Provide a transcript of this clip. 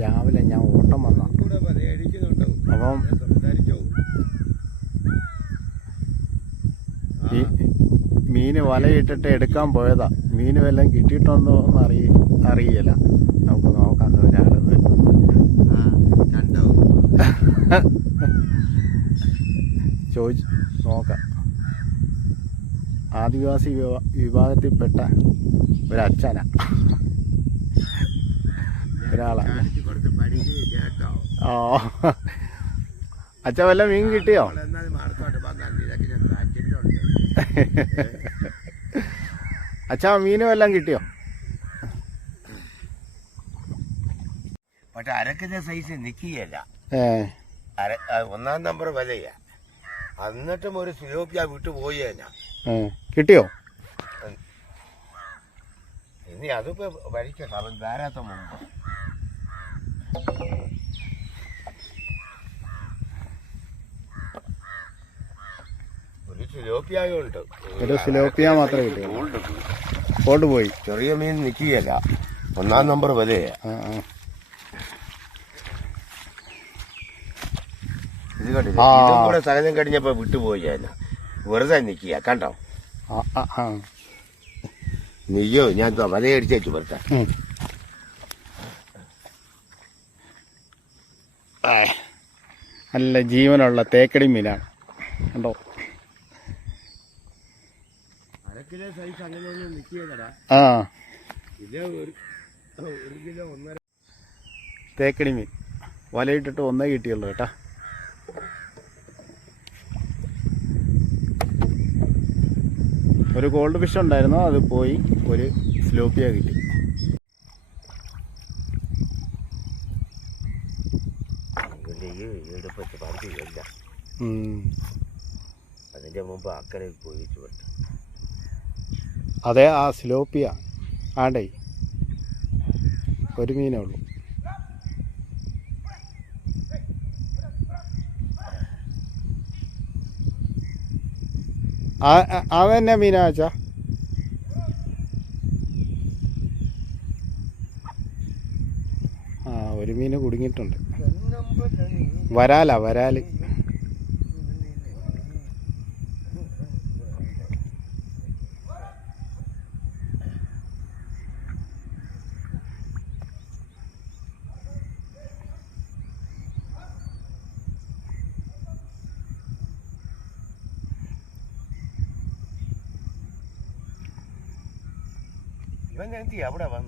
രാവിലെ ഞാൻ ഓട്ടം വന്ന അപ്പം മീന് വലയിട്ടിട്ട് എടുക്കാൻ പോയതാ. മീന് വല്ലതും കിട്ടിയിട്ടുണ്ടോ എന്ന് അറിയില്ല. നമുക്ക് നോക്കാം. ഒരാൾ ചോദിച്ചു നോക്കാം. ആദിവാസി വിഭാഗത്തിൽപ്പെട്ട ഒരച്ഛനാ, ഒരാളാണ്. അച്ഛൻ വല്ല മീൻ കിട്ടിയോ? അച്ഛാ മീനും എല്ലാം കിട്ടിയോ? പക്ഷെ അരക്കിന്റെ സൈസ് നിക്കുകയല്ല. ഒന്നാം നമ്പർ വിലയാ. എന്നിട്ടും ഒരു സിലോപ്പിയ വിട്ടു പോയി തന്നെ. കിട്ടിയോ? ഇനി അതിപ്പോ വരിക്കട്ടെ, അവൻ ധാരാത്ത മുമ്പ്. ഒരു സിലോപ്പിയുണ്ട്. ഒരു സിലോപ്പിയ മാത്രമേ കിട്ടൂ. കോൾഡ് പോയി. ചെറിയ മീൻ നിക്കുകയല്ല. ഒന്നാം നമ്പർ വിലയാ. ഇത് കണ്ടില്ല, ഇതും കൂടെ സഹജം കഴിഞ്ഞപ്പോ വിട്ടുപോയി തന്നെ. വെറുതെ നിക്കുക കണ്ടോ? നെയ്യോ ഞാൻ വലയടിച്ചു വെറുതെ. നല്ല ജീവനുള്ള തേക്കടി മീനാണ് കണ്ടോ? അരക്കിലോ സൈസ് അങ്ങനെയൊന്നും നിൽക്കിയതടാ. ഇത് 1 കിലോ 1.5 തേക്കടി മീൻ വലയിട്ടിട്ട് 1 കിട്ടിയുള്ളൂ കേട്ടാ. ഒരു ഗോൾഡ് ഫിഷ് ഉണ്ടായിരുന്നു, അത് പോയി. ഒരു സിലോപ്പിയ കിട്ടി. അതിന്റെ മുമ്പ് അക്കരയിൽ പോയി. അതെ, ആ സിലോപ്പിയ ആണ്ടേ ഒരു മീനേ ഉള്ളൂ. അതെന്നാ മീനാ വെച്ചാ? ഒരു മീന് കുടുങ്ങിയിട്ടുണ്ട്. വരാല്. ഇവൻ അവിടെ വന്നു.